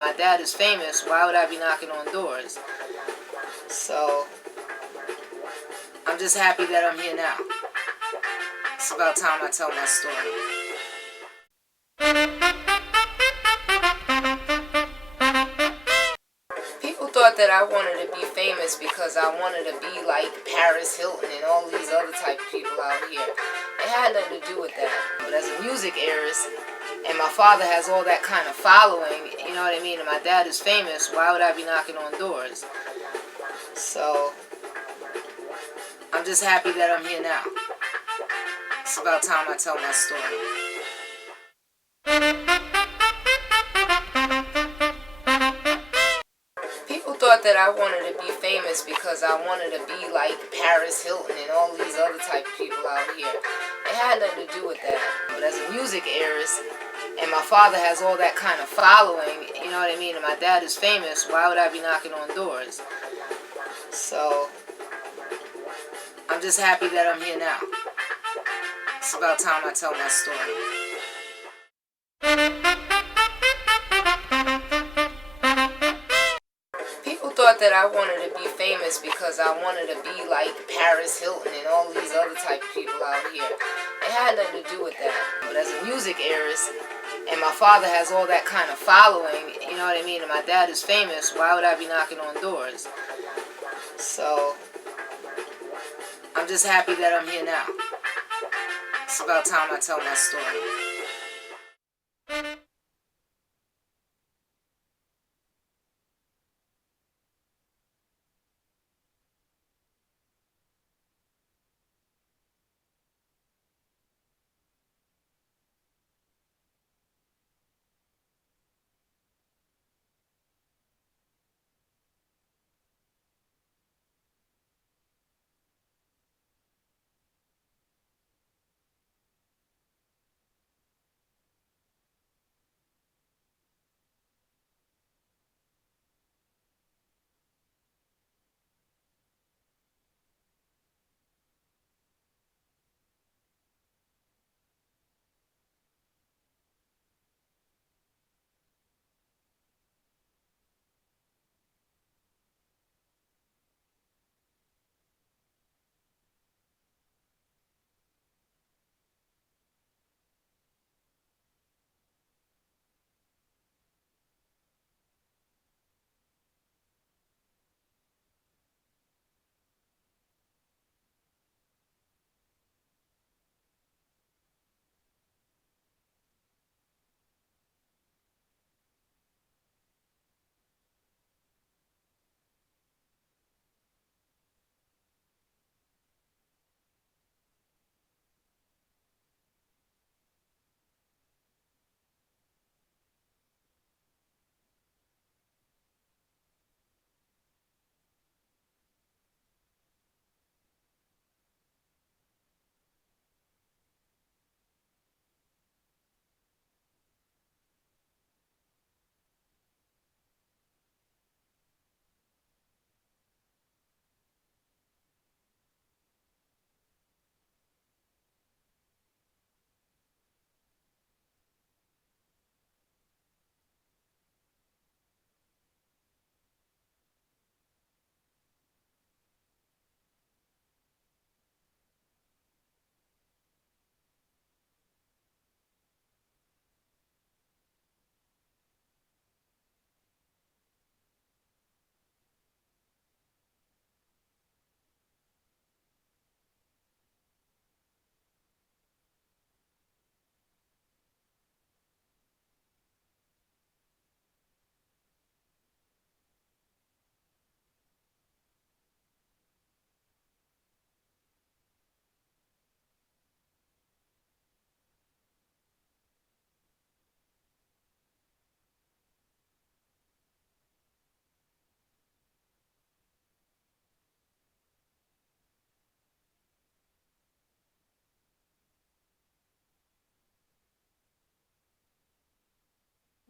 My dad is famous, why would I be knocking on doors? So, I'm just happy that I'm here now. It's about time I tell my story. People thought that I wanted to be famous because I wanted to be like Paris Hilton and all these other type of people out here. It had nothing to do with that. But as a music heiress, and my father has all that kind of following, you know what I mean, and my dad is famous, why would I be knocking on doors? So, I'm just happy that I'm here now. It's about time I tell my story. People thought that I wanted to be famous because I wanted to be like Paris Hilton and all these other type of people out here. It had nothing to do with that. But as a music heiress, and my father has all that kind of following, you know what I mean, and my dad is famous, why would I be knocking on doors? So, I'm just happy that I'm here now. It's about time I tell my story. People thought that I wanted to be famous because I wanted to be like Paris Hilton and all these other type of people out here. It had nothing to do with that. But as a music heiress, and my father has all that kind of following, you know what I mean, and my dad is famous, why would I be knocking on doors? So, I'm just happy that I'm here now. It's about time I tell my story.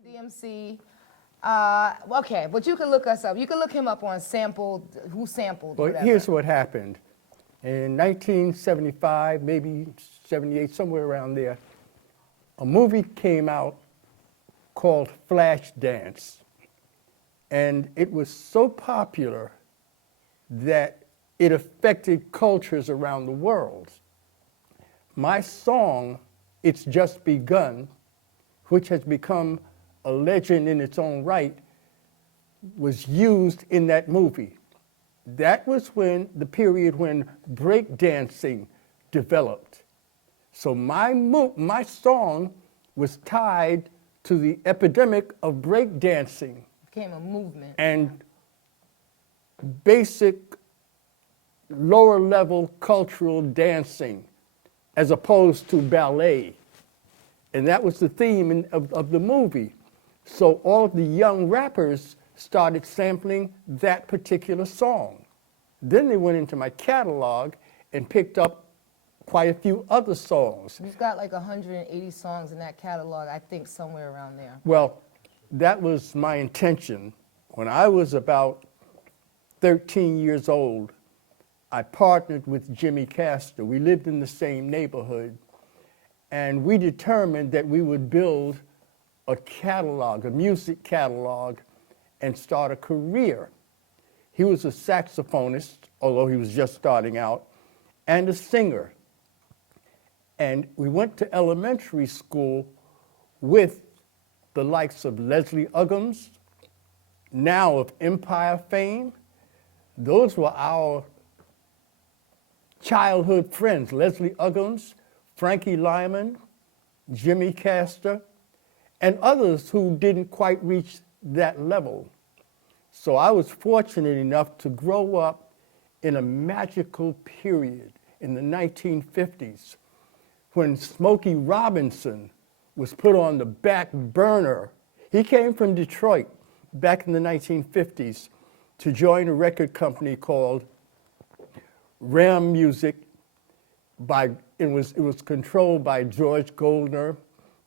DMC. Okay, but you can look us up. You can look him up on sampled, who sampled, Well, whatever. here's what happened. In 1975, maybe 78, somewhere around there, a movie came out called Flashdance. And it was so popular that it affected cultures around the world. My song, It's Just Begun, which has become a legend in its own right, was used in that movie. That was when the period when breakdancing developed. So my song was tied to the epidemic of breakdancing. Became a movement. And basic lower level cultural dancing as opposed to ballet. And that was the theme of the movie. So all of the young rappers started sampling that particular song. Then they went into my catalog and picked up quite a few other songs. You've got like 180 songs in that catalog, I think somewhere around there. Well, that was my intention. When I was about 13 years old, I partnered with Jimmy Castor. We lived in the same neighborhood, and we determined that we would build a catalog, a music catalog, and start a career. He was a saxophonist, although he was just starting out, and a singer. And we went to elementary school with the likes of Leslie Uggams, now of Empire fame. Those were our childhood friends, Leslie Uggams, Frankie Lyman, Jimmy Castor, and others who didn't quite reach that level. So I was fortunate enough to grow up in a magical period in the 1950s when Smokey Robinson was put on the back burner. He came from Detroit back in the 1950s to join a record company called Ram Music. It was controlled by George Goldner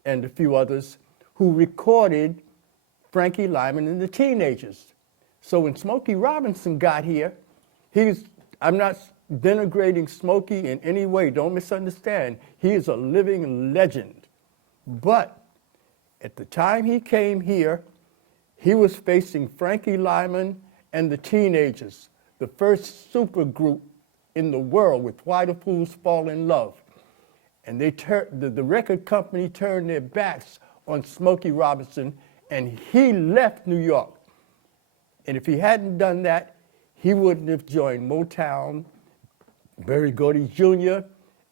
and a few others who recorded Frankie Lyman and the Teenagers. So when Smokey Robinson got here, I'm not denigrating Smokey in any way, don't misunderstand. He is a living legend. But at the time he came here, he was facing Frankie Lyman and the Teenagers, the first super group in the world with Why Do Fools Fall in Love. And the record company turned their backs on Smokey Robinson, and he left New York. And if he hadn't done that, he wouldn't have joined Motown, Berry Gordy Jr.,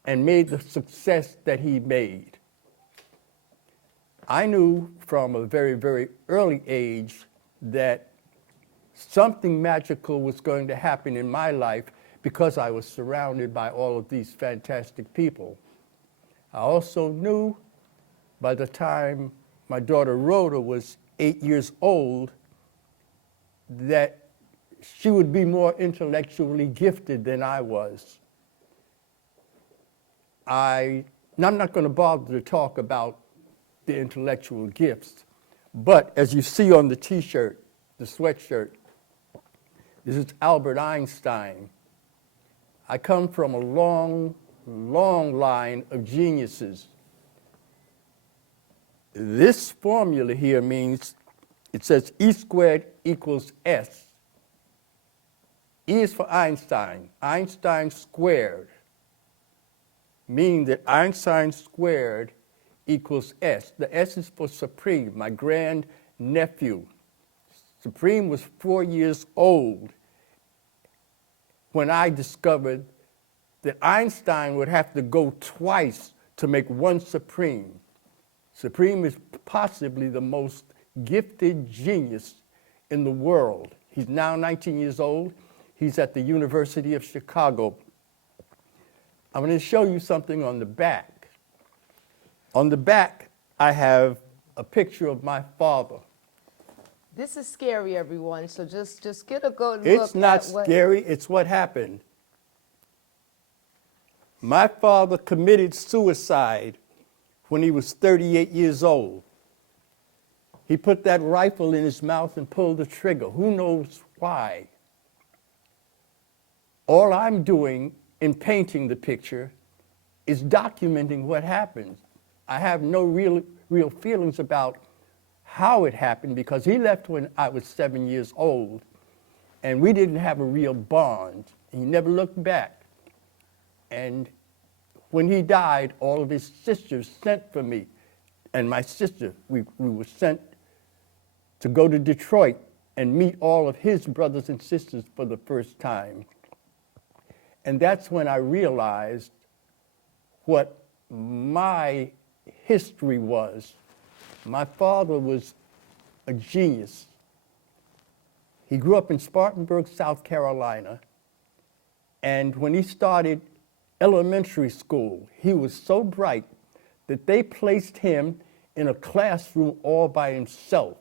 and made the success that he made. I knew from a very, very early age that something magical was going to happen in my life because I was surrounded by all of these fantastic people. I also knew by the time my daughter Rhoda was 8 years old that she would be more intellectually gifted than I was. I'm not going to bother to talk about the intellectual gifts, but as you see on the t-shirt, the sweatshirt, this is Albert Einstein. I come from a long, long line of geniuses. This formula here means, it says E squared equals S. E is for Einstein. Einstein squared, meaning that Einstein squared equals S. The S is for Supreme, my grand-nephew. Supreme was 4 years old when I discovered that Einstein would have to go twice to make one Supreme. Supreme is possibly the most gifted genius in the world. He's now 19 years old. He's at the University of Chicago. I'm going to show you something on the back. On the back, I have a picture of my father. This is scary, everyone, so just get a good look It's not at what... scary, it's what happened. My father committed suicide when he was 38 years old. He put that rifle in his mouth and pulled the trigger. Who knows why? All I'm doing in painting the picture is documenting what happened. I have no real feelings about how it happened because he left when I was 7 years old, and we didn't have a real bond. He never looked back. And when he died, all of his sisters sent for me, and my sister. We were sent to go to Detroit and meet all of his brothers and sisters for the first time. And that's when I realized what my history was. My father was a genius. He grew up in Spartanburg, South Carolina, and when he started elementary school, he was so bright that they placed him in a classroom all by himself.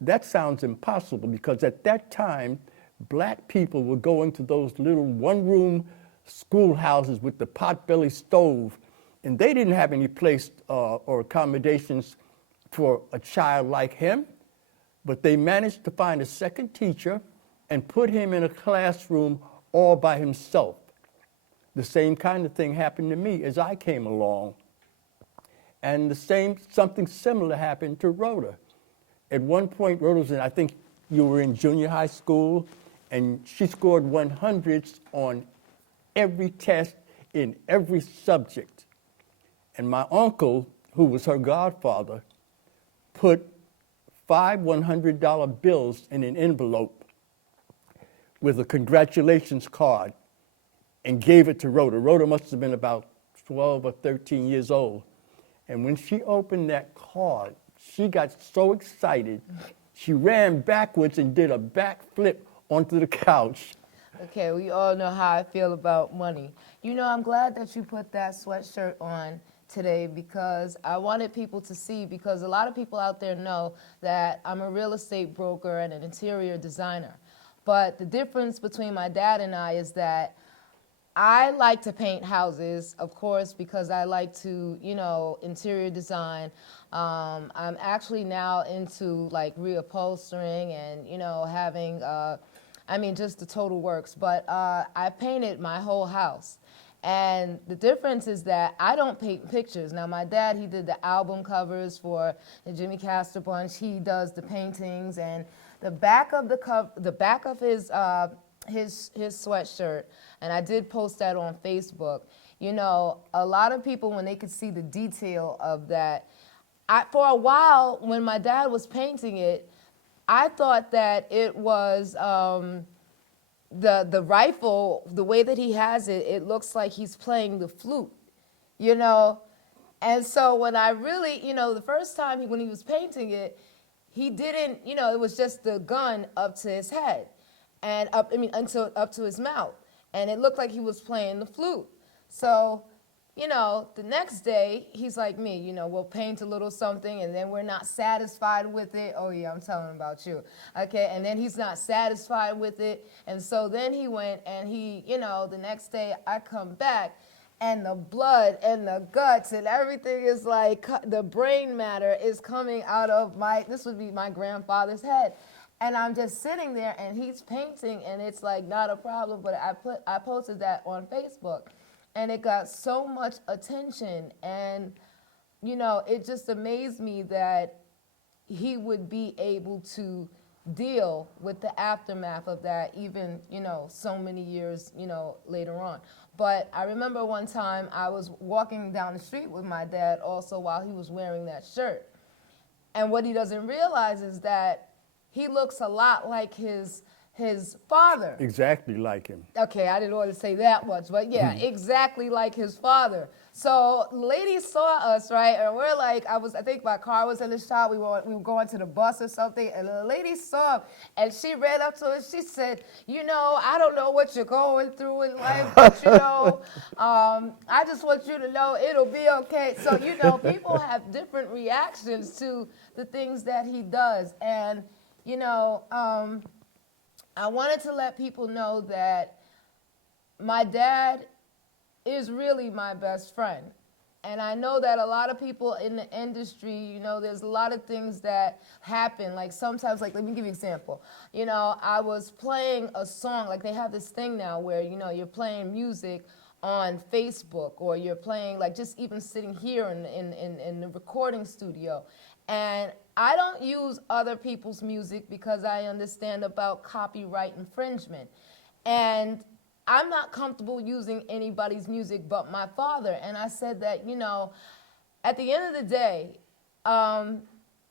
That sounds impossible because at that time, black people would go into those little one-room schoolhouses with the pot-belly stove, and they didn't have any place or accommodations for a child like him, but they managed to find a second teacher and put him in a classroom all by himself. The same kind of thing happened to me as I came along. And something similar happened to Rhoda. At one point, Rhoda was I think you were in junior high school, and she scored 100s on every test in every subject. And my uncle, who was her godfather, put 5 $100 bills in an envelope with a congratulations card and gave it to Rhoda. Rhoda must have been about 12 or 13 years old. And when she opened that card, she got so excited, she ran backwards and did a backflip onto the couch. Okay, we all know how I feel about money. You know, I'm glad that you put that sweatshirt on today because I wanted people to see, because a lot of people out there know that I'm a real estate broker and an interior designer. But the difference between my dad and I is that I like to paint houses, of course, because I like to, interior design. I'm actually now into like reupholstering and, having, just the total works. But I painted my whole house. And the difference is that I don't paint pictures. Now, my dad, he did the album covers for the Jimmy Castor Bunch. He does the paintings, and the back of his sweatshirt, and I did post that on Facebook. A lot of people, when they could see the detail of that, for a while when my dad was painting it, I thought that it was the rifle, the way that he has it, it looks like he's playing the flute, And so when I really, the first time when he was painting it, he didn't, it was just the gun up to his head and up to his mouth. And it looked like he was playing the flute. So, the next day, he's like me, we'll paint a little something and then we're not satisfied with it. Oh yeah, I'm telling about you. Okay, and then he's not satisfied with it. And so then he went and the next day I come back and the blood and the guts and everything is like, the brain matter is coming out of this would be my grandfather's head. And I'm just sitting there and he's painting and it's like not a problem, but I posted that on Facebook and it got so much attention and, it just amazed me that he would be able to deal with the aftermath of that even, so many years, later on. But I remember one time I was walking down the street with my dad also while he was wearing that shirt. And what he doesn't realize is that he looks a lot like his father. Exactly like him. Okay, I didn't want to say that much, but yeah, exactly like his father. So ladies saw us, right? And we're like, I think my car was in the shop. We were going to the bus or something, and the lady saw him, and she ran up to us. She said, I don't know what you're going through in life, but I just want you to know it'll be okay. So people have different reactions to the things that he does, and I wanted to let people know that my dad is really my best friend. And I know that a lot of people in the industry, there's a lot of things that happen. Like sometimes, let me give you an example. I was playing a song, like they have this thing now where, you're playing music on Facebook or you're playing, like just even sitting here in the recording studio. And I don't use other people's music because I understand about copyright infringement. And I'm not comfortable using anybody's music but my father. And I said that, at the end of the day,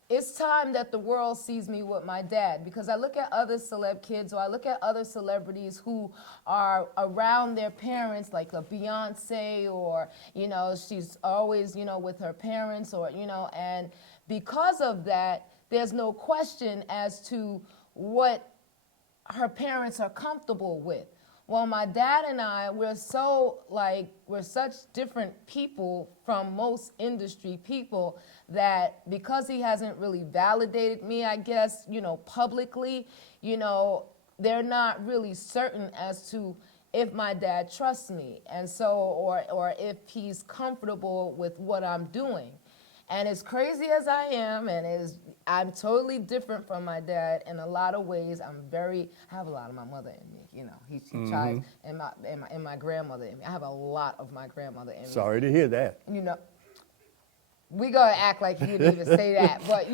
it's time that the world sees me with my dad, because I look at other celeb kids, or I look at other celebrities who are around their parents, like a Beyonce, or, she's always, with her parents, or, and because of that, there's no question as to what her parents are comfortable with. Well, my dad and I, we're such different people from most industry people that because he hasn't really validated me, I guess, publicly, they're not really certain as to if my dad trusts me, and so, or if he's comfortable with what I'm doing. And as crazy as I am, I'm totally different from my dad in a lot of ways. I have a lot of my mother in me. He tries, and my grandmother in me. I have a lot of my grandmother in me. Sorry to hear that. We gonna act like you didn't even say that, but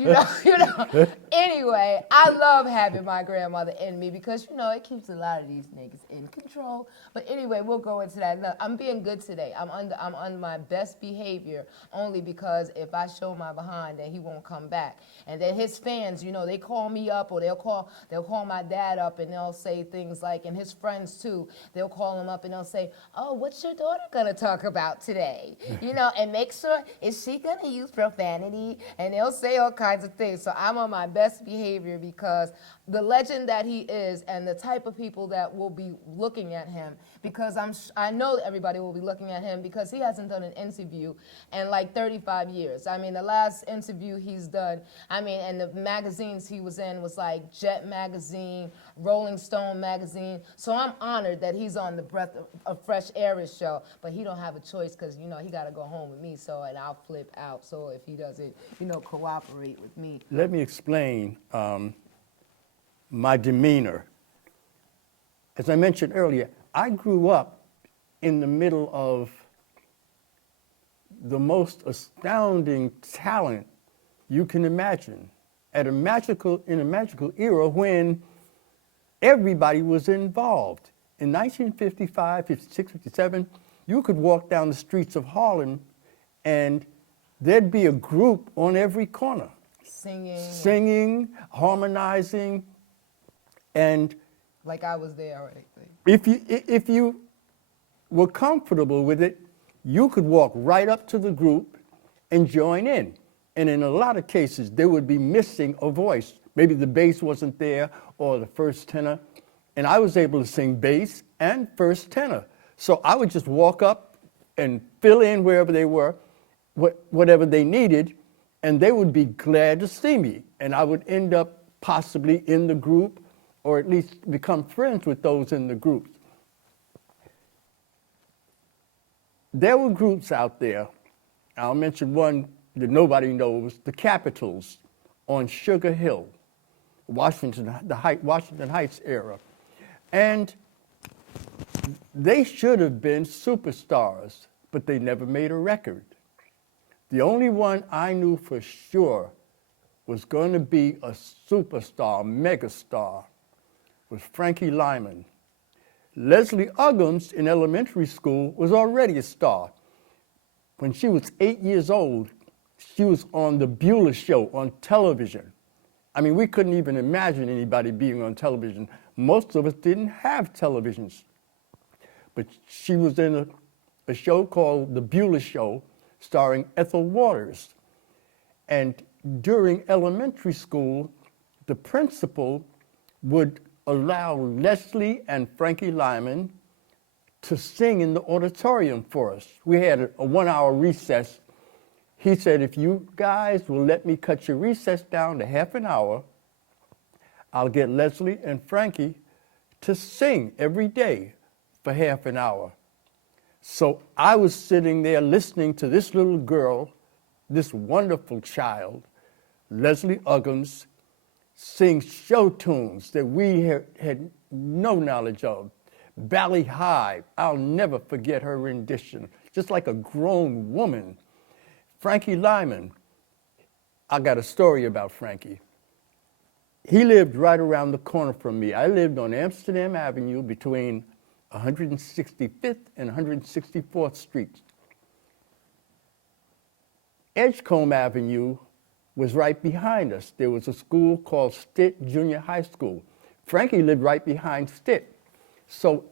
Anyway, I love having my grandmother in me because it keeps a lot of these niggas in control. But anyway, we'll go into that. No, I'm being good today. I'm on my best behavior only because if I show my behind, then he won't come back. And then his fans, they call me up, or they'll call my dad up, and they'll say things like, and his friends too, they'll call him up and they'll say, "Oh, what's your daughter gonna talk about today?" And make sure, is she gonna use profanity? And they'll say all kinds of things. So I'm on my best behavior because the legend that he is, and the type of people that will be looking at him, because I know that everybody will be looking at him because he hasn't done an interview in like 35 years. I mean, the last interview he's done, and the magazines he was in was like Jet Magazine, Rolling Stone Magazine. So I'm honored that he's on the Breath of Fresh Air show, but he don't have a choice because, he got to go home with me, and I'll flip out. So if he doesn't, cooperate with me. Let me explain my demeanor. As I mentioned earlier, I grew up in the middle of the most astounding talent you can imagine in a magical era when everybody was involved. In 1955, 56, 57, you could walk down the streets of Harlem and there'd be a group on every corner. Singing, harmonizing, and like I was there already. if you were comfortable with it, you could walk right up to the group and join in. And in a lot of cases, they would be missing a voice. Maybe the bass wasn't there or the first tenor. And I was able to sing bass and first tenor. So I would just walk up and fill in wherever they were, whatever they needed, and they would be glad to see me. And I would end up possibly in the group, or at least become friends with those in the groups. There were groups out there, I'll mention one that nobody knows, the Capitals on Sugar Hill, Washington Heights era. And they should have been superstars, but they never made a record. The only one I knew for sure was going to be a superstar, megastar, was Frankie Lyman. Leslie Uggams in elementary school was already a star. When she was 8 years old, she was on the Beulah Show on television. I mean, we couldn't even imagine anybody being on television. Most of us didn't have televisions. But she was in a show called The Beulah Show, starring Ethel Waters. And during elementary school, the principal would allow Leslie and Frankie Lyman to sing in the auditorium for us. We had a 1 hour recess. He said, if you guys will let me cut your recess down to half an hour, I'll get Leslie and Frankie to sing every day for half an hour. So I was sitting there listening to this little girl, this wonderful child, Leslie Uggams, sing show tunes that we had no knowledge of. Valley High, I'll never forget her rendition, just like a grown woman. Frankie Lyman, I got a story about Frankie. He lived right around the corner from me. I lived on Amsterdam Avenue between 165th and 164th Streets. Edgecombe Avenue was right behind us. There was a school called Stitt Junior High School. Frankie lived right behind Stitt. So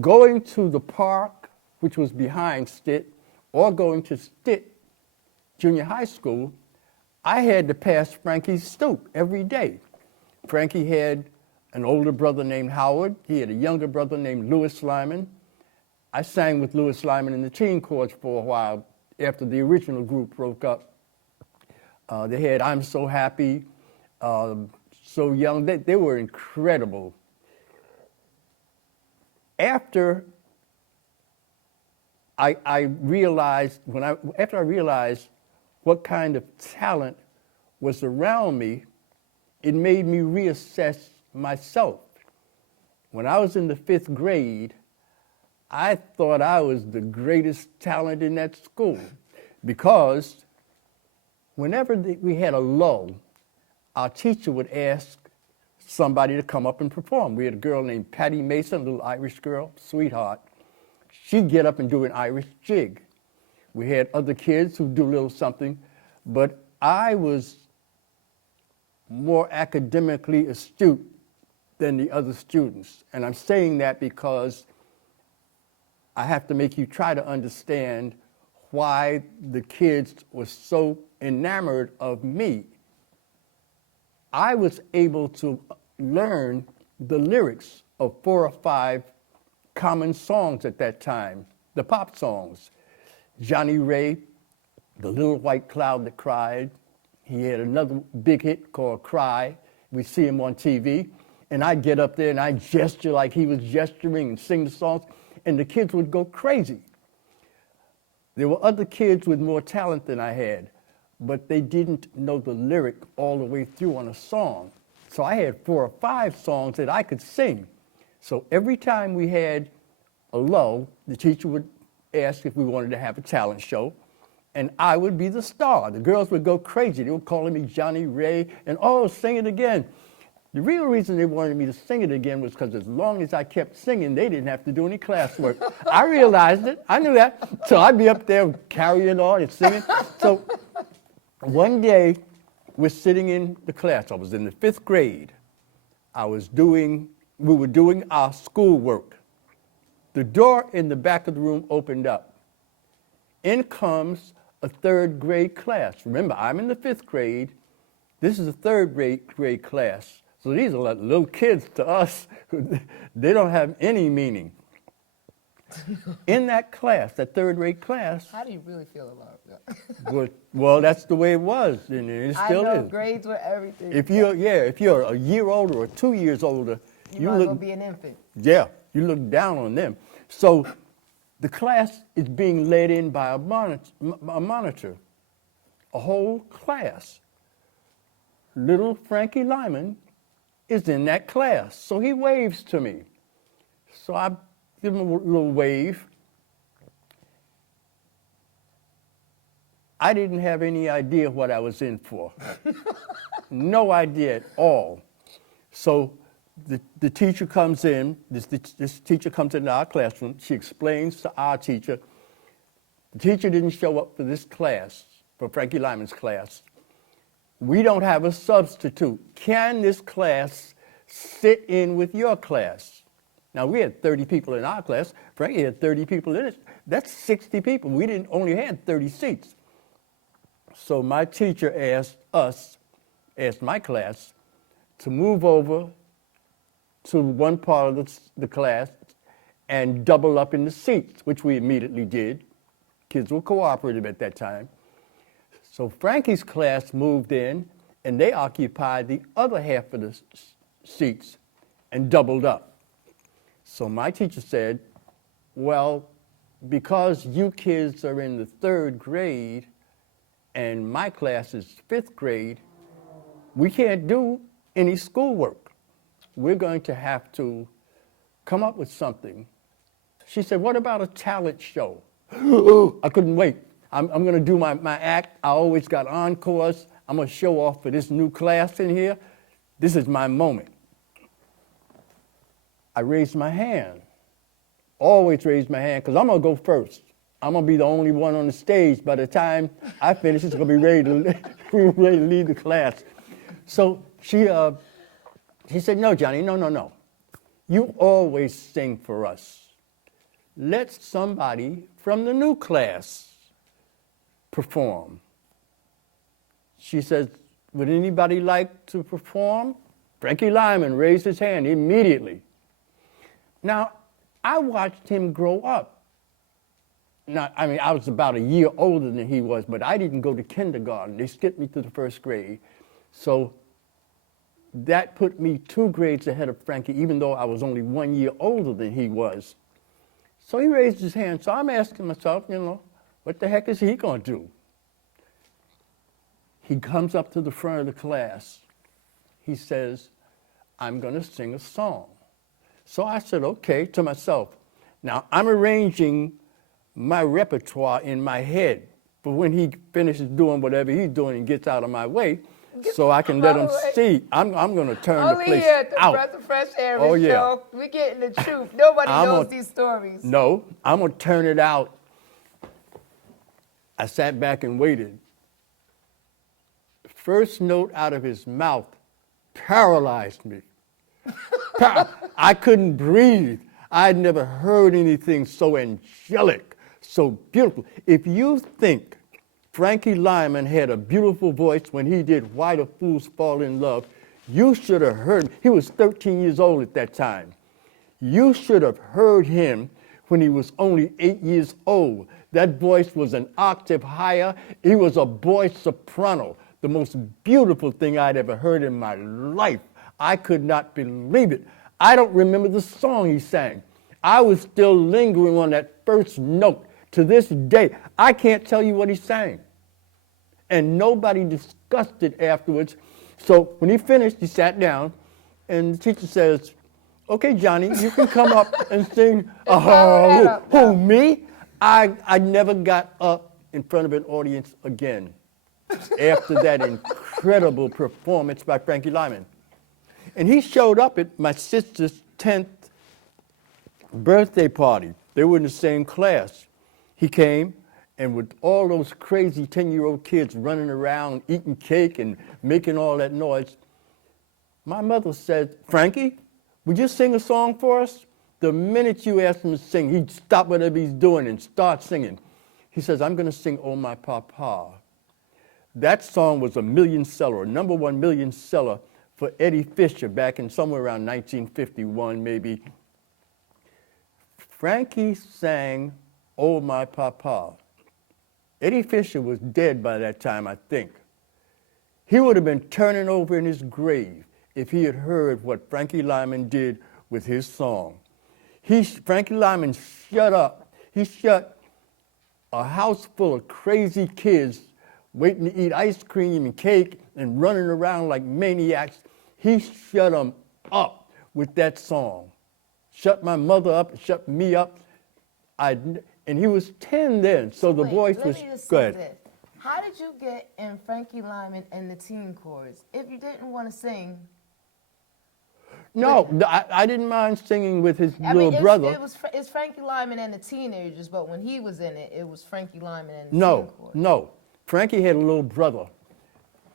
going to the park, which was behind Stitt, or going to Stitt Junior High School, I had to pass Frankie's stoop every day. Frankie had an older brother named Howard. He had a younger brother named Louis Lyman. I sang with Louis Lyman in the teen chorus for a while after the original group broke up. They had I'm So Happy, So Young. They were incredible. After I realized what kind of talent was around me, it made me reassess myself. When I was in the 5th grade, I thought I was the greatest talent in that school because whenever we had a lull, our teacher would ask somebody to come up and perform. We had a girl named Patty Mason, a little Irish girl, sweetheart. She'd get up and do an Irish jig. We had other kids who'd do a little something, but I was more academically astute than the other students. And I'm saying that because I have to make you try to understand why the kids were so enamored of me. I was able to learn the lyrics of 4 or 5 common songs at that time, the pop songs. Johnny Ray, The Little White Cloud That Cried. He had another big hit called Cry. We'd see him on TV, and I'd get up there and I'd gesture like he was gesturing and sing the songs, and the kids would go crazy. There were other kids with more talent than I had, but they didn't know the lyric all the way through on a song. So I had 4 or 5 songs that I could sing. So every time we had a lull, the teacher would ask if we wanted to have a talent show, and I would be the star. The girls would go crazy. They were calling me Johnny Ray, and oh, sing it again. The real reason they wanted me to sing it again was because as long as I kept singing, they didn't have to do any classwork. I realized it. I knew that. So I'd be up there carrying on and singing. So one day, we're sitting in the class. I was in the 5th grade. We were doing our schoolwork. The door in the back of the room opened up. In comes a 3rd grade class. Remember, I'm in the 5th grade. This is a 3rd grade class. So these are like little kids to us. They don't have any meaning. In that class, that 3rd grade class. How do you really feel about that? Well, that's the way it was, and it still I know, is. grades were everything. If you're a year older or 2 years older, you might as well be an infant. Yeah, you look down on them. So the class is being led in by a monitor, a whole class. Little Frankie Lyman is in that class, so he waves to me. So I give him a little wave. I didn't have any idea what I was in for. No idea at all. So the teacher comes in, this teacher comes into our classroom, she explains to our teacher, the teacher didn't show up for this class, for Frankie Lyman's class. We don't have a substitute. Can this class sit in with your class? Now, we had 30 people in our class. Frankie had 30 people in it. That's 60 people. We only had 30 seats. So my teacher asked my class to move over to one part of the class and double up in the seats, which we immediately did. Kids were cooperative at that time. So Frankie's class moved in, and they occupied the other half of the seats and doubled up. So my teacher said, well, because you kids are in the 3rd grade and my class is 5th grade, we can't do any schoolwork. We're going to have to come up with something. She said, what about a talent show? I couldn't wait. I'm going to do my act. I always got encores. I'm going to show off for this new class in here. This is my moment. I raised my hand. Always raise my hand, because I'm going to go first. I'm going to be the only one on the stage. By the time I finish, it's going to be ready to lead the class. So she said, no, Johnny, no. You always sing for us. Let somebody from the new class perform. She says, would anybody like to perform? Frankie Lyman raised his hand immediately. Now, I watched him grow up. Now, I mean, I was about a year older than he was, but I didn't go to kindergarten. They skipped me to the first grade. So that put me 2 grades ahead of Frankie, even though I was only 1 year older than he was. So he raised his hand. So I'm asking myself, what the heck is he going to do? He comes up to the front of the class. He says, I'm going to sing a song. So I said, okay, to myself. Now, I'm arranging my repertoire in my head for when he finishes doing whatever he's doing and gets out of my way, so I can let him see. I'm going to turn the place here at the out. Breath of Fresh Air Oh, yeah. show, we're getting the truth. Nobody knows these stories. No, I'm going to turn it out. I sat back and waited. First note out of his mouth paralyzed me. I couldn't breathe. I'd never heard anything so angelic, so beautiful. If you think Frankie Lyman had a beautiful voice when he did Why Do Fools Fall in Love, you should have heard him. He was 13 years old at that time. You should have heard him when he was only 8 years old. That voice was an octave higher. He was a boy soprano, the most beautiful thing I'd ever heard in my life. I could not believe it. I don't remember the song he sang. I was still lingering on that first note. To this day, I can't tell you what he sang. And nobody discussed it afterwards. So when he finished, he sat down, and the teacher says, okay, Johnny, you can come up and sing. Who, me? I never got up in front of an audience again after that incredible performance by Frankie Lyman. And he showed up at my sister's 10th birthday party. They were in the same class. He came, and with all those crazy 10-year-old kids running around, eating cake and making all that noise, my mother said, Frankie, would you sing a song for us? The minute you asked him to sing, he'd stop whatever he's doing and start singing. He says, I'm going to sing Oh My Papa. That song was a million seller, a #1 million seller for Eddie Fisher back in somewhere around 1951, maybe. Frankie sang Oh My Papa. Eddie Fisher was dead by that time, I think. He would have been turning over in his grave if he had heard what Frankie Lyman did with his song. Frankie Lyman shut up. He shut a house full of crazy kids waiting to eat ice cream and cake and running around like maniacs. He shut them up with that song. Shut my mother up, shut me up. And he was 10 then, so the voice was good. How did you get in Frankie Lyman and the teen chorus? If you didn't want to sing. No, I didn't mind singing with his little brother. It's Frankie Lyman and the teenagers, but when he was in it, it was Frankie Lyman and the teen chorus. No. Frankie had a little brother.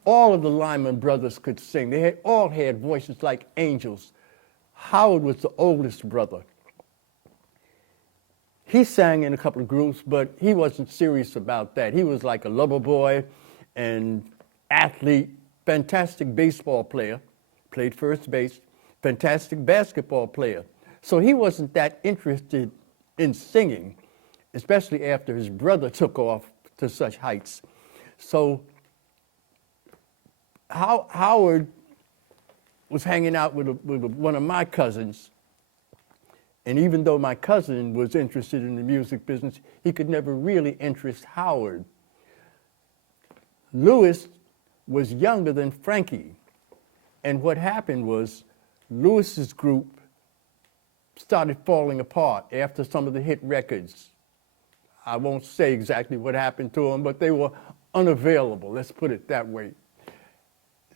All of the Lyman brothers could sing. They all had voices like angels. Howard was the oldest brother. He sang in a couple of groups, but he wasn't serious about that. He was like a lover boy and athlete, fantastic baseball player, played first base, fantastic basketball player. So he wasn't that interested in singing, especially after his brother took off to such heights. So Howard was hanging out with one of my cousins. And even though my cousin was interested in the music business, he could never really interest Howard. Louis was younger than Frankie. And what happened was Louis's group started falling apart after some of the hit records. I won't say exactly what happened to them, but they were unavailable, let's put it that way.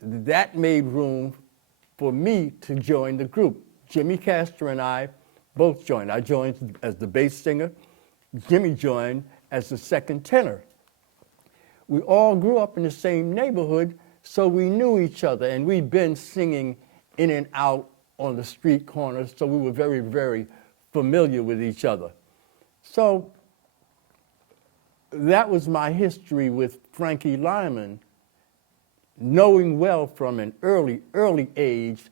that made room for me to join the group. Jimmy Castor and I both joined. I joined as the bass singer. Jimmy joined as the second tenor. We all grew up in the same neighborhood, so we knew each other, and we'd been singing in and out on the street corners, so we were very, very familiar with each other. So that was my history with Frankie Lyman, knowing well from an early, early age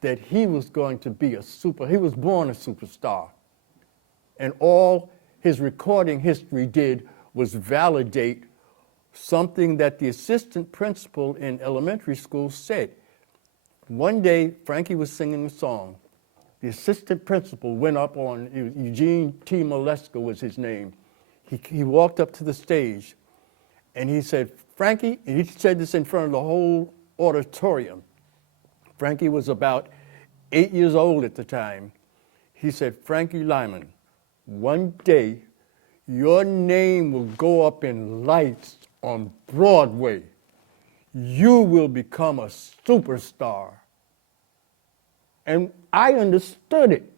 that he was going to be he was born a superstar. And all his recording history did was validate something that the assistant principal in elementary school said. One day, Frankie was singing a song. The assistant principal went up on, Eugene T. Maleska was his name. He walked up to the stage and he said, Frankie, and he said this in front of the whole auditorium. Frankie was about 8 years old at the time. He said, Frankie Lyman, one day your name will go up in lights on Broadway. You will become a superstar. And I understood it,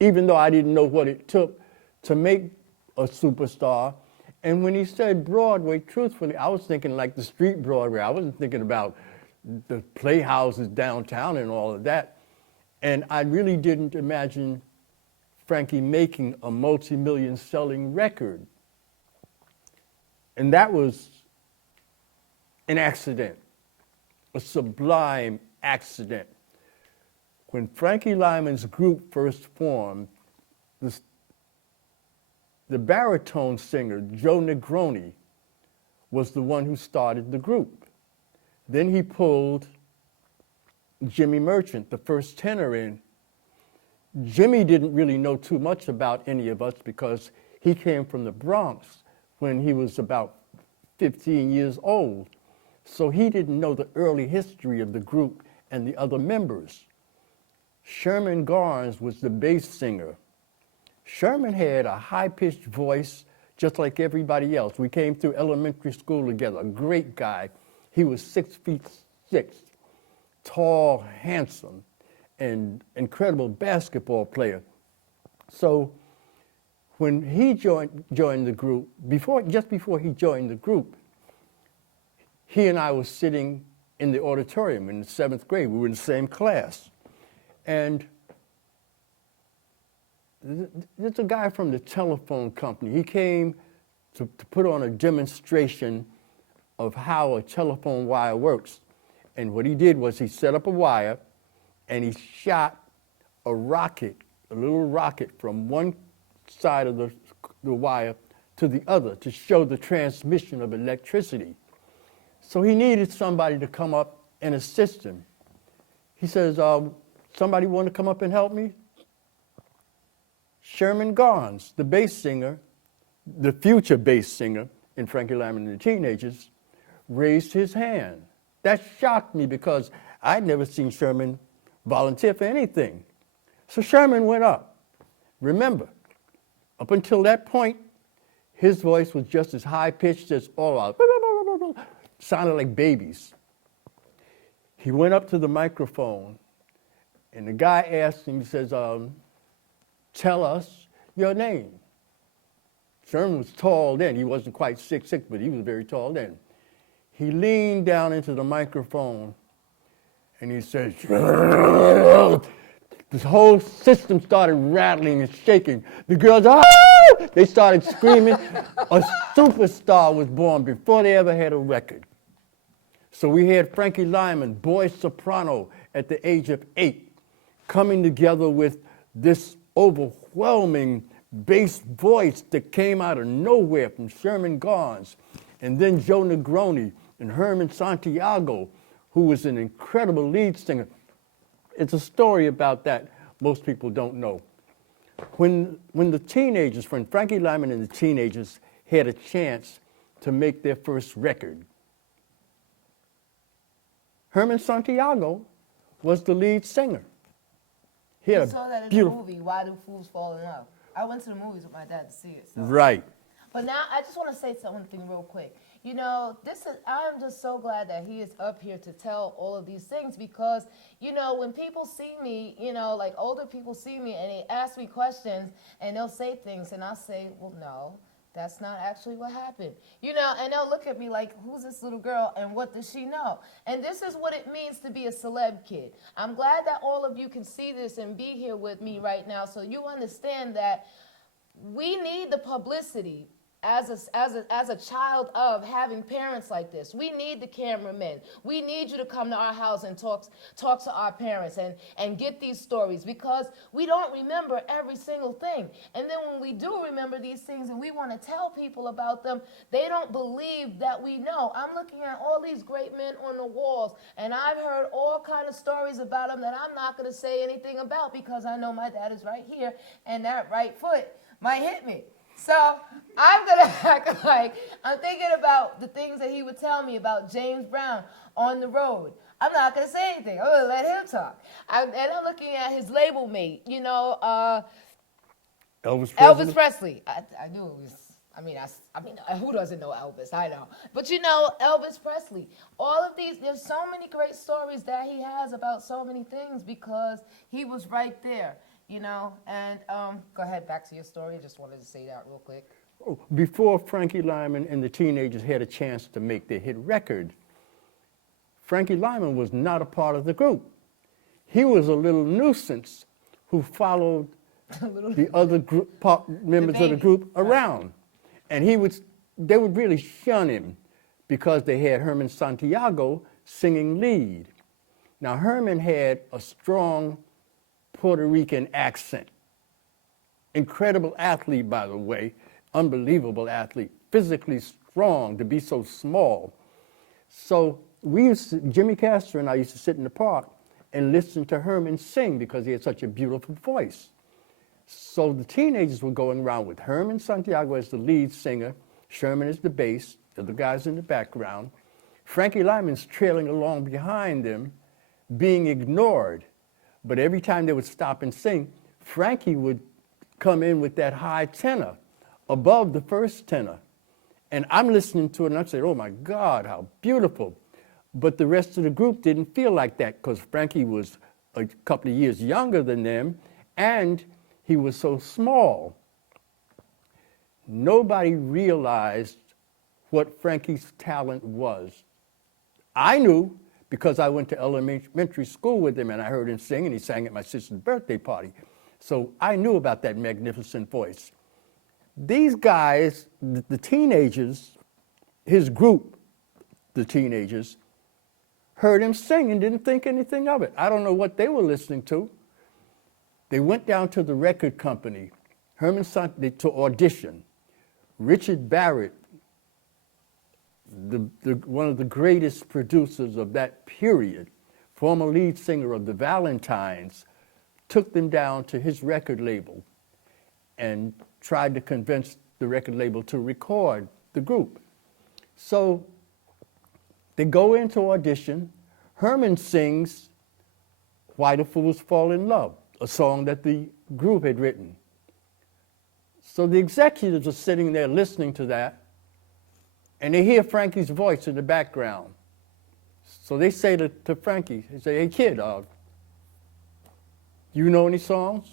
even though I didn't know what it took to make a superstar. And when he said Broadway, truthfully, I was thinking like the street Broadway. I wasn't thinking about the playhouses downtown and all of that. And I really didn't imagine Frankie making a multi-million selling record. And that was an accident, a sublime accident. When Frankie Lyman's group first formed, the baritone singer, Joe Negroni, was the one who started the group. Then he pulled Jimmy Merchant, the first tenor, in. Jimmy didn't really know too much about any of us because he came from the Bronx when he was about 15 years old. So he didn't know the early history of the group and the other members. Sherman Garnes was the bass singer. Sherman had a high-pitched voice just like everybody else. We came through elementary school together, a great guy. He was 6'6", tall, handsome, and incredible basketball player. So when he joined the group, just before he joined the group, he and I were sitting in the auditorium in the 7th grade. We were in the same class. And there's a guy from the telephone company. He came to put on a demonstration of how a telephone wire works. And what he did was he set up a wire and he shot a rocket, a little rocket from one side of the wire to the other to show the transmission of electricity. So he needed somebody to come up and assist him. He says, somebody want to come up and help me? Sherman Garnes, the bass singer, the future bass singer in Frankie Lyman and the Teenagers, raised his hand. That shocked me because I'd never seen Sherman volunteer for anything. So Sherman went up. Remember, up until that point, his voice was just as high-pitched as all ours. Sounded like babies. He went up to the microphone, and the guy asked him, he says, tell us your name. Sherman was tall then. He wasn't quite 6'6", but he was very tall then. He leaned down into the microphone, and he said, this whole system started rattling and shaking. The girls, they started screaming. A superstar was born before they ever had a record. So we had Frankie Lyman, boy soprano at the age of 8, coming together with this overwhelming bass voice that came out of nowhere from Sherman Garnes, and then Joe Negroni and Herman Santiago, who was an incredible lead singer. It's a story about that most people don't know. When Frankie Lyman and the Teenagers had a chance to make their first record, Herman Santiago was the lead singer. I saw that in the movie, Why Do Fools Fall in Love? I went to the movies with my dad to see it. So. Right. But now I just want to say something real quick. you know, I'm just so glad that he is up here to tell all of these things because, you know, when people see me, you know, like older people see me and they ask me questions and they'll say things and I'll say, well, no, that's not actually what happened. You know, and they'll look at me like, who's this little girl and what does she know? And this is what it means to be a celeb kid. I'm glad that all of you can see this and be here with me right now so you understand that we need the publicity as a child of having parents like this. We need the cameramen. We need you to come to our house and talk to our parents and get these stories because we don't remember every single thing. And then when we do remember these things and we want to tell people about them, they don't believe that we know. I'm looking at all these great men on the walls and I've heard all kind of stories about them that I'm not going to say anything about because I know my dad is right here and that right foot might hit me. So I'm going to act like I'm thinking about the things that he would tell me about James Brown on the road. I'm not going to say anything. I'm going to let him talk. And I'm looking at his label mate, you know, Elvis Presley. Elvis Presley. I knew it was, I mean, who doesn't know Elvis? I know. But you know, Elvis Presley. All of these, there's so many great stories that he has about so many things because he was right there. You know, and go ahead, back to your story. Just wanted to say that real quick. Oh, before Frankie Lyman and the Teenagers had a chance to make their hit record, Frankie Lyman was not a part of the group. He was a little nuisance who followed the other members of the group around. And they would really shun him because they had Herman Santiago singing lead. Now, Herman had a strong Puerto Rican accent. Incredible athlete, by the way, unbelievable athlete, physically strong to be so small. So Jimmy Castor and I used to sit in the park and listen to Herman sing because he had such a beautiful voice. So the teenagers were going around with Herman Santiago as the lead singer, Sherman as the bass, the other guys in the background. Frankie Lyman's trailing along behind them, being ignored. But every time they would stop and sing, Frankie would come in with that high tenor above the first tenor. And I'm listening to it and I'm saying, oh my God, how beautiful. But the rest of the group didn't feel like that because Frankie was a couple of years younger than them and he was so small. Nobody realized what Frankie's talent was. I knew, because I went to elementary school with him and I heard him sing, and he sang at my sister's birthday party. So I knew about that magnificent voice. These guys, the teenagers, his group, the teenagers, heard him sing and didn't think anything of it. I don't know what they were listening to. They went down to the record company, to audition. Richard Barrett, one of the greatest producers of that period, former lead singer of the Valentines, took them down to his record label and tried to convince the record label to record the group. So they go into audition. Herman sings Why the Fools Fall in Love, a song that the group had written. So the executives are sitting there listening to that, and they hear Frankie's voice in the background. So they say to Frankie, they say, hey kid, you know any songs?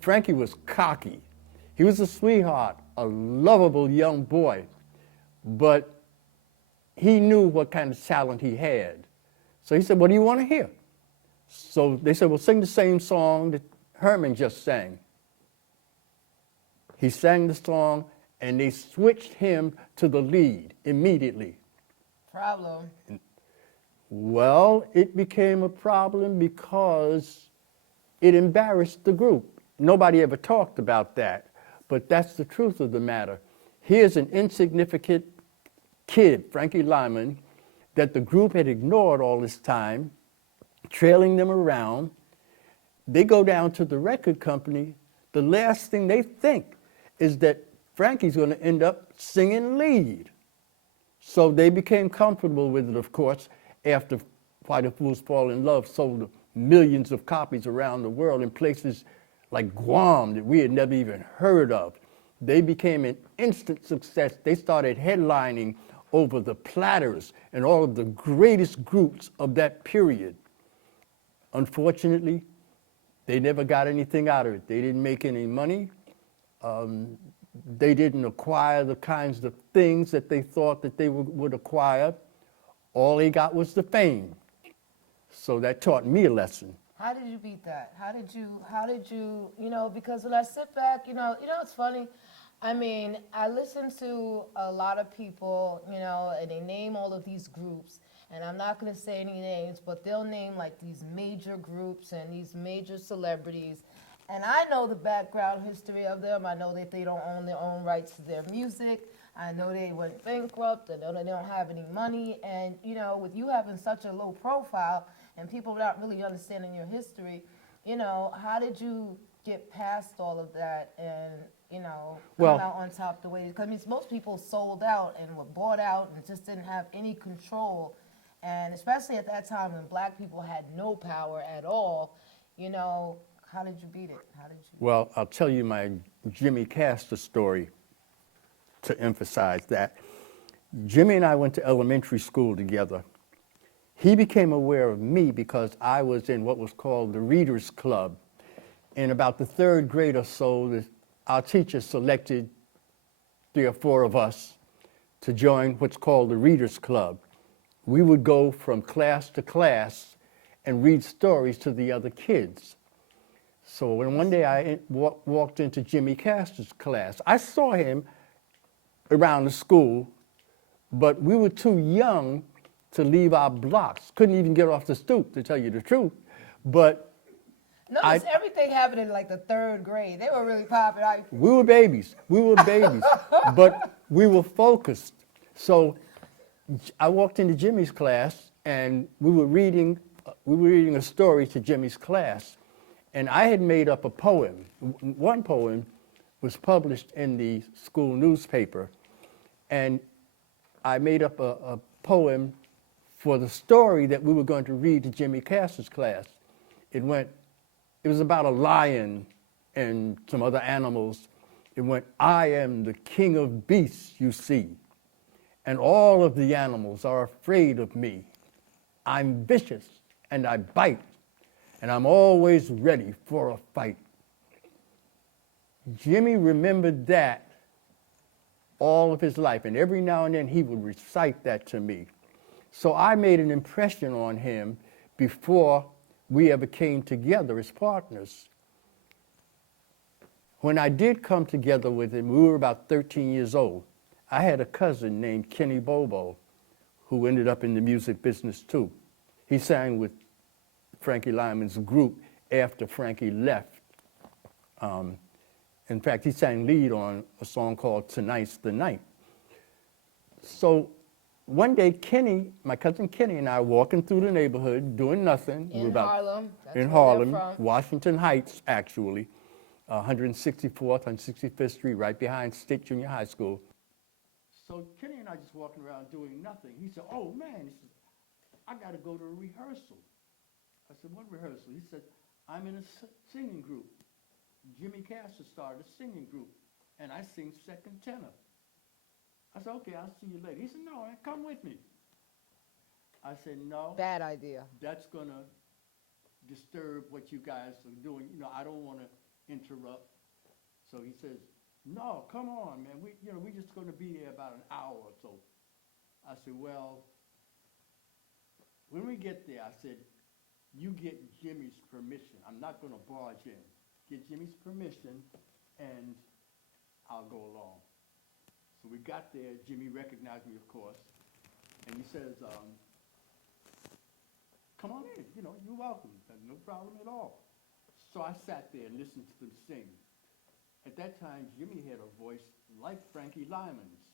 Frankie was cocky. He was a sweetheart, a lovable young boy, but he knew what kind of talent he had. So he said, what do you want to hear? So they said, well, sing the same song that Herman just sang. He sang the song, and they switched him to the lead immediately. Problem. Well, it became a problem because it embarrassed the group. Nobody ever talked about that, but that's the truth of the matter. Here's an insignificant kid, Frankie Lyman, that the group had ignored all this time, trailing them around. They go down to the record company. The last thing they think is that Frankie's going to end up singing lead. So they became comfortable with it, of course, after Why the Fools Fall in Love sold millions of copies around the world in places like Guam that we had never even heard of. They became an instant success. They started headlining over the Platters and all of the greatest groups of that period. Unfortunately, they never got anything out of it. They didn't make any money. They didn't acquire the kinds of things that they thought that they would acquire. All they got was the fame. So that taught me a lesson. How did you beat that? How did you, because when I sit back, it's funny. I mean, I listen to a lot of people, and they name all of these groups, and I'm not going to say any names, but they'll name like these major groups and these major celebrities. And I know the background history of them. I know that they don't own their own rights to their music. I know they went bankrupt. I know they don't have any money. And, with you having such a low profile and people not really understanding your history, how did you get past all of that and, come out on top the way? Because most people sold out and were bought out and just didn't have any control. And especially at that time when black people had no power at all, how did you beat it? How did you? Well, I'll tell you my Jimmy Castor story to emphasize that. Jimmy and I went to elementary school together. He became aware of me because I was in what was called the Readers Club. In about the third grade or so, our teacher selected 3 or 4 of us to join what's called the Readers Club. We would go from class to class and read stories to the other kids. So when one day I walked into Jimmy Castor's class, I saw him around the school, but we were too young to leave our blocks. Couldn't even get off the stoop, to tell you the truth. But notice everything happened in like the 3rd grade. They were really popular. We were babies. But we were focused. So I walked into Jimmy's class, and we were reading a story to Jimmy's class. And I had made up a poem. One poem was published in the school newspaper. And I made up a poem for the story that we were going to read to Jimmy Castor's class. It was about a lion and some other animals. It went, I am the king of beasts, you see, and all of the animals are afraid of me. I'm vicious and I bite, and I'm always ready for a fight. Jimmy remembered that all of his life, and every now and then he would recite that to me. So I made an impression on him before we ever came together as partners. When I did come together with him, we were about 13 years old. I had a cousin named Kenny Bobo who ended up in the music business too. He sang with Frankie Lyman's group after Frankie left. In fact, he sang lead on a song called Tonight's the Night. So one day, my cousin Kenny and I were walking through the neighborhood doing nothing. In Harlem. That's in where Harlem, they're from. Washington Heights, actually. 164th and 65th Street, right behind State Junior High School. So Kenny and I just walking around doing nothing. He said, oh man, he said, I got to go to a rehearsal. I said, what rehearsal? He said, I'm in a singing group. Jimmy Castor started a singing group, and I sing second tenor. I said, okay, I'll see you later. He said, no, come with me. I said, no. Bad idea. That's going to disturb what you guys are doing. I don't want to interrupt. So he says, no, come on, man. We're just going to be there about an hour or so. I said, well, when we get there, I said, you get Jimmy's permission. I'm not going to barge in. Get Jimmy's permission, and I'll go along. So we got there. Jimmy recognized me, of course, and he says, come on in. You're welcome. No problem at all. So I sat there and listened to them sing. At that time, Jimmy had a voice like Frankie Lyman's,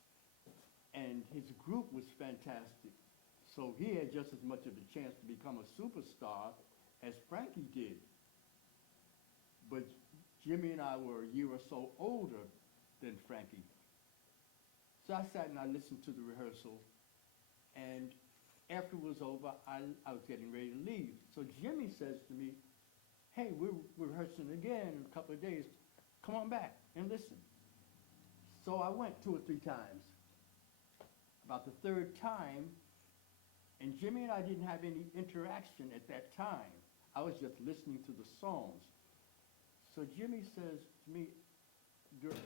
and his group was fantastic. So he had just as much of a chance to become a superstar as Frankie did. But Jimmy and I were a year or so older than Frankie. So I sat and I listened to the rehearsal, and after it was over, I was getting ready to leave. So Jimmy says to me, hey, we're rehearsing again in a couple of days. Come on back and listen. So I went 2 or 3 times. about the third time, and Jimmy and I didn't have any interaction at that time. I was just listening to the songs. So Jimmy says to me,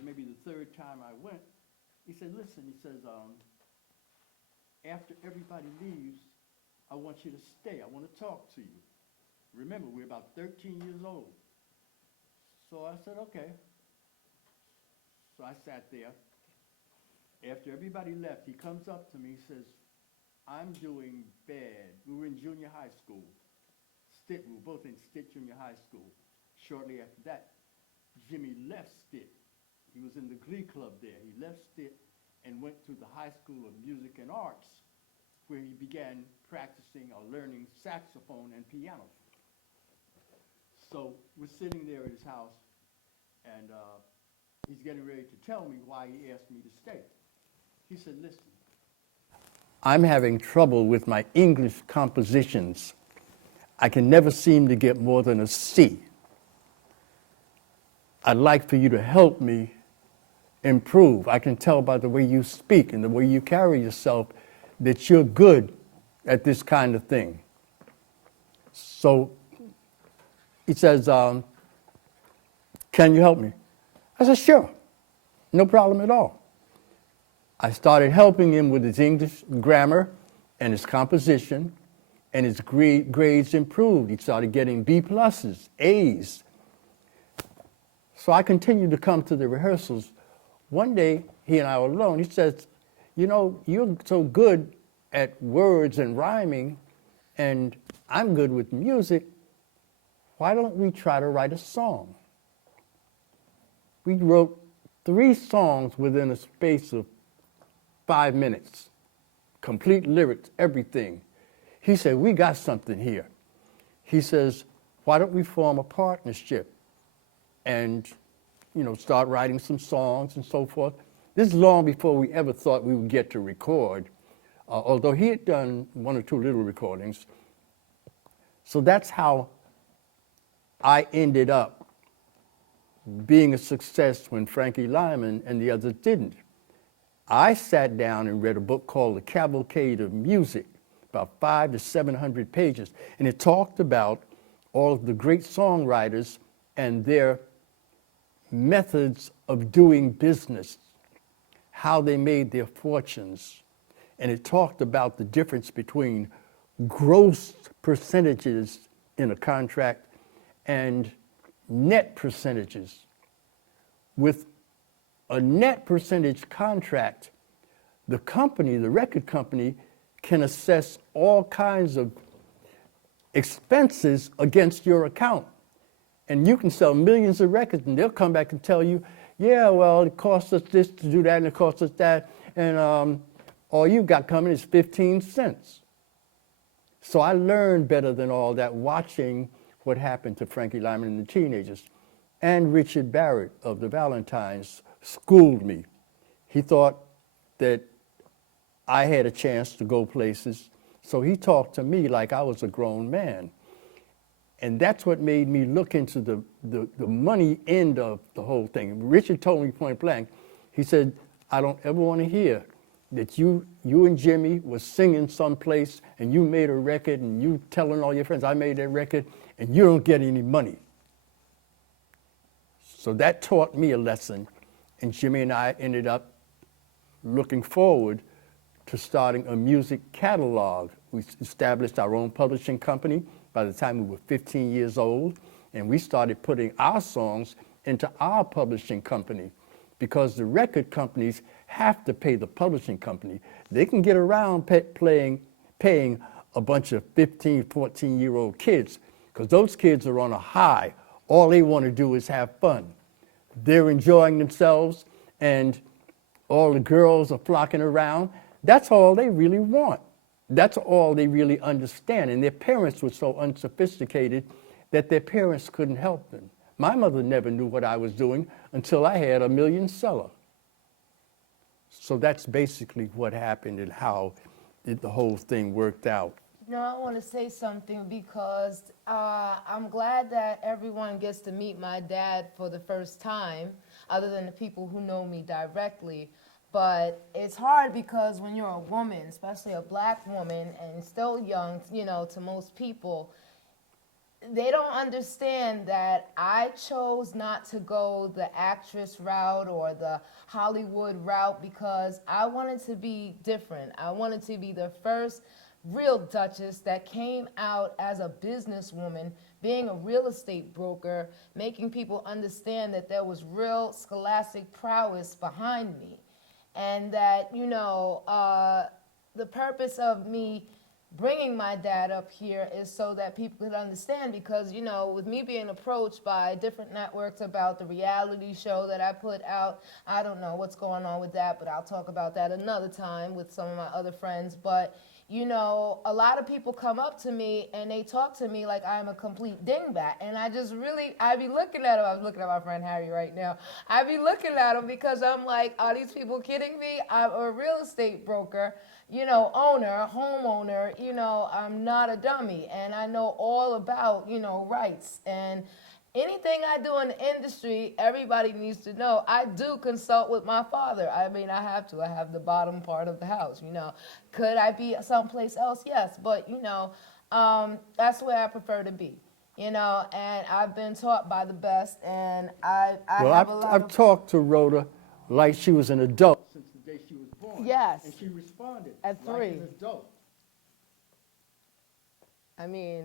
maybe the third time I went, he said, listen, he says, after everybody leaves, I want you to stay. I want to talk to you. Remember, we're about 13 years old. So I said, okay. So I sat there. After everybody left, he comes up to me, he says, I'm doing bad. We were in junior high school. Stitt, we were both in Stitt Junior High School. Shortly after that, Jimmy left Stitt. He was in the Glee Club there. He left Stitt and went to the High School of Music and Arts, where he began practicing or learning saxophone and piano. So we're sitting there at his house, and he's getting ready to tell me why he asked me to stay. He said, listen, I'm having trouble with my English compositions. I can never seem to get more than a C. I'd like for you to help me improve. I can tell by the way you speak and the way you carry yourself that you're good at this kind of thing. So he says, can you help me? I said, sure, no problem at all. I started helping him with his English grammar and his composition, and his grades improved. He started getting B pluses, A's. So I continued to come to the rehearsals. One day, he and I were alone. He says, you know, you're so good at words and rhyming, and I'm good with music. Why don't we try to write a song? We wrote 3 songs within a space of 5 minutes. Complete lyrics, everything. He said, we got something here. He says, why don't we form a partnership and, you know, start writing some songs and so forth. This is long before we ever thought we would get to record, although he had done 1 or 2 little recordings. So that's how I ended up being a success when Frankie Lyman and the others didn't. I sat down and read a book called The Cavalcade of Music, about 500 to 700 pages, and it talked about all of the great songwriters and their methods of doing business, how they made their fortunes. And it talked about the difference between gross percentages in a contract and net percentages. With a net percentage contract, the company, the record company, can assess all kinds of expenses against your account. And you can sell millions of records, and they'll come back and tell you, yeah, well, it costs us this to do that, and it costs us that, and all you got coming is 15 cents. So I learned better than all that watching what happened to Frankie Lyman and the Teenagers. And Richard Barrett of the Valentines schooled me. He thought that I had a chance to go places, so he talked to me like I was a grown man. And that's what made me look into the money end of the whole thing. Richard told me point blank, he said, I don't ever want to hear that you and Jimmy was singing someplace and you made a record and you telling all your friends, I made that record, and you don't get any money. So that taught me a lesson, and Jimmy and I ended up looking forward to starting a music catalog. We established our own publishing company by the time we were 15 years old, and we started putting our songs into our publishing company because the record companies have to pay the publishing company. They can get around paying a bunch of 15, 14-year-old kids because those kids are on a high. All they want to do is have fun. They're enjoying themselves, and all the girls are flocking around. That's all they really want. That's all they really understand. And their parents were so unsophisticated that their parents couldn't help them. My mother never knew what I was doing until I had a million seller. So that's basically what happened and how the whole thing worked out. No, I want to say something because I'm glad that everyone gets to meet my dad for the first time, other than the people who know me directly. But it's hard because when you're a woman, especially a black woman, and still young, to most people, they don't understand that I chose not to go the actress route or the Hollywood route because I wanted to be different. I wanted to be the first real Duchess that came out as a businesswoman, being a real estate broker, making people understand that there was real scholastic prowess behind me. And that, the purpose of me bringing my dad up here is so that people could understand because, with me being approached by different networks about the reality show that I put out, I don't know what's going on with that, but I'll talk about that another time with some of my other friends. But, a lot of people come up to me and they talk to me like I'm a complete dingbat. And I be looking at him. I'm looking at my friend Harry right now. I be looking at him because I'm like, are these people kidding me? I'm a real estate broker, owner, homeowner, I'm not a dummy. And I know all about, rights. And anything I do in the industry, everybody needs to know. I do consult with my father. I mean, I have to. I have the bottom part of the house, Could I be someplace else? Yes. But, that's where I prefer to be, and I've been taught by the best. And I have a lot I've talked to Rhoda like she was an adult since the day she was born. Yes. And she responded At like 3. an adult. I mean,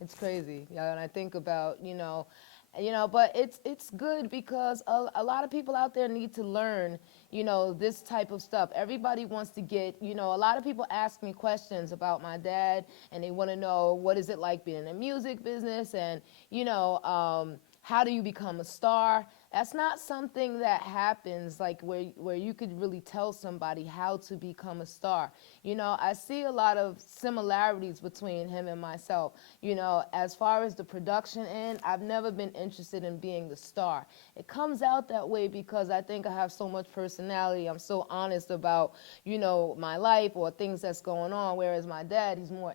it's crazy. Yeah, and I think about, but it's good because a lot of people out there need to learn, this type of stuff. Everybody wants to get, a lot of people ask me questions about my dad, and they want to know what is it like being in the music business, and, how do you become a star? That's not something that happens like where you could really tell somebody how to become a star. I see a lot of similarities between him and myself. As far as the production end, I've never been interested in being the star. It comes out that way because I think I have so much personality. I'm so honest about, my life or things that's going on, whereas my dad, he's more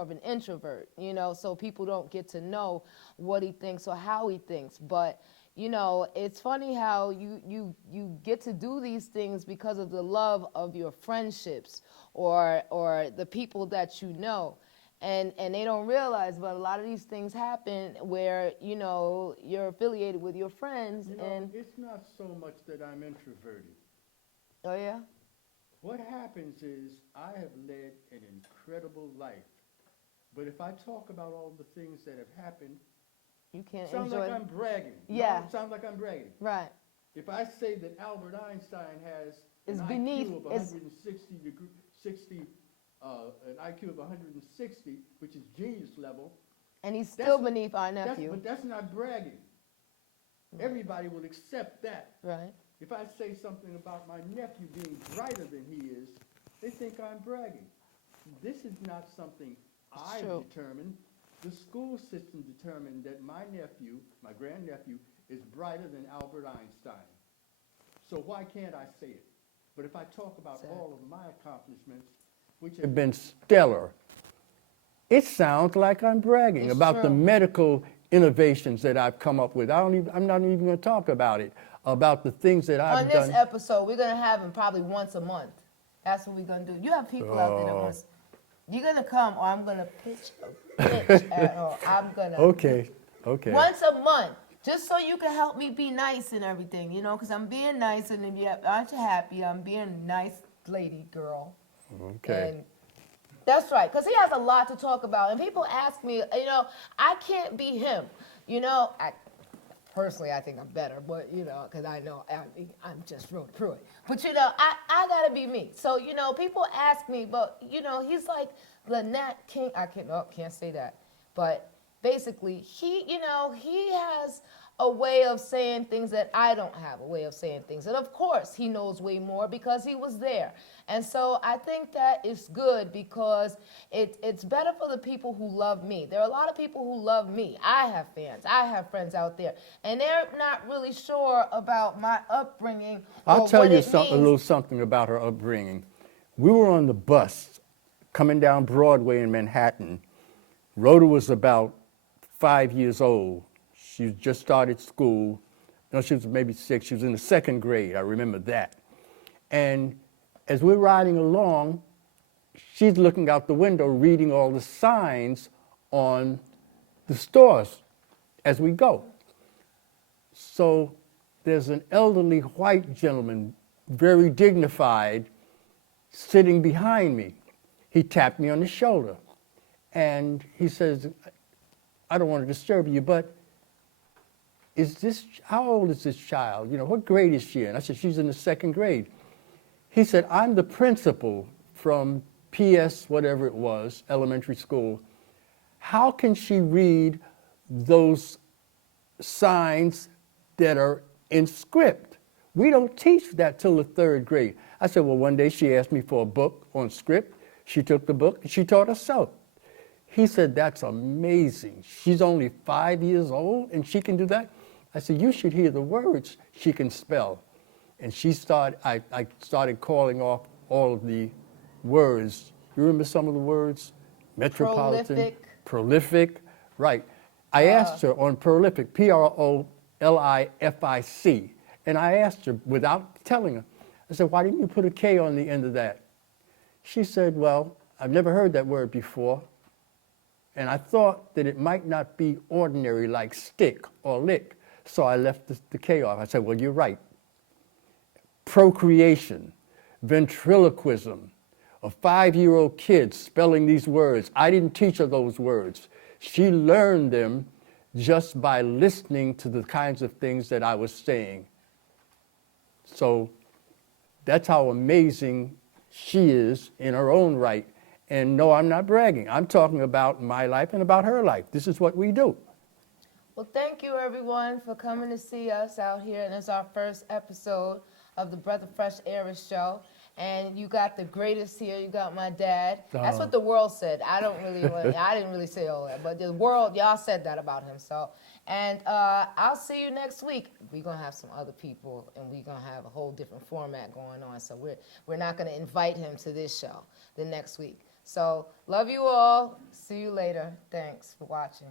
of an introvert, so people don't get to know what he thinks or how he thinks. But it's funny how you get to do these things because of the love of your friendships or the people that you know. And they don't realize, but a lot of these things happen where, you're affiliated with your friends. And it's not so much that I'm introverted. Oh, yeah? What happens is I have led an incredible life. But if I talk about all the things that have happened, You can't sounds enjoy. like I'm bragging. Yeah. No, it sounds like I'm bragging. Right. If I say that Albert Einstein has It's an beneath- IQ of it's- 160 degree, 60, an IQ of 160, which is genius level, And he's still That's- beneath our nephew. but that's not bragging. Everybody will accept that. Right. If I say something about my nephew being brighter than he is, they think I'm bragging. This is not something I've true. determined. The school system determined that my nephew, my grandnephew, is brighter than Albert Einstein. So why can't I say it? But if I talk about all of my accomplishments, which have been stellar, it sounds like I'm bragging It's about the true. medical innovations that I've come up with. I'm not even going to talk about it, about the things that I've On done. this episode, we're gonna have him probably once a month. That's what we're gonna do. You have people out there that want. You're gonna come, or I'm gonna pitch at her. I'm gonna. Okay. Once a month, just so you can help me be nice and everything, because I'm being nice, and if you aren't you happy, I'm being a nice lady girl. Okay. And that's right, because he has a lot to talk about. And people ask me, I can't be him. Personally, I think I'm better, but, because I know I'm just Rhoda Pruitt. But, I got to be me. So, people ask me, but, he's like the Nat King. I can't say that. But basically, he has a way of saying things that I don't have a way of saying things. And, of course, he knows way more because he was there. And so I think that is good because it's better for the people who love me. There are a lot of people who love me. I have fans. I have friends out there. And they're not really sure about my upbringing. I'll tell what you it a means. little something about her upbringing. We were on the bus coming down Broadway in Manhattan. Rhoda was about 5 years old. She just started school. No, she was maybe 6. She was in the 2nd grade. I remember that. And as we're riding along, she's looking out the window, reading all the signs on the stores as we go. So there's an elderly white gentleman, very dignified, sitting behind me. He tapped me on the shoulder, and he says, I don't want to disturb you, but how old is this child? You know, what grade is she in? I said, she's in the 2nd grade. He said, I'm the principal from PS, whatever it was, elementary school. How can she read those signs that are in script? We don't teach that till the 3rd grade. I said, well, one day she asked me for a book on script. She took the book and she taught herself. He said, that's amazing. She's only 5 years old and she can do that? I said, you should hear the words she can spell. And I started calling off all of the words. You remember some of the words? Metropolitan. Prolific. Right. I asked her on prolific, Prolific. And I asked her without telling her, I said, why didn't you put a K on the end of that? She said, well, I've never heard that word before. And I thought that it might not be ordinary like stick or lick. So I left the K off. I said, well, you're right. Procreation, ventriloquism, a 5-year-old kid spelling these words. I didn't teach her those words. She learned them just by listening to the kinds of things that I was saying. So that's how amazing she is in her own right. And no, I'm not bragging. I'm talking about my life and about her life. This is what we do. Well, thank you, everyone, for coming to see us out here. And it's our first episode of the Breath of Fresh Air show. And you got the greatest here. You got my dad. That's what the world said. I didn't really say all that, but the world, y'all said that about him. So, and I'll see you next week. We're gonna have some other people, and we're gonna have a whole different format going on. So we're not gonna invite him to this show the next week. So love you all. See you later. Thanks for watching.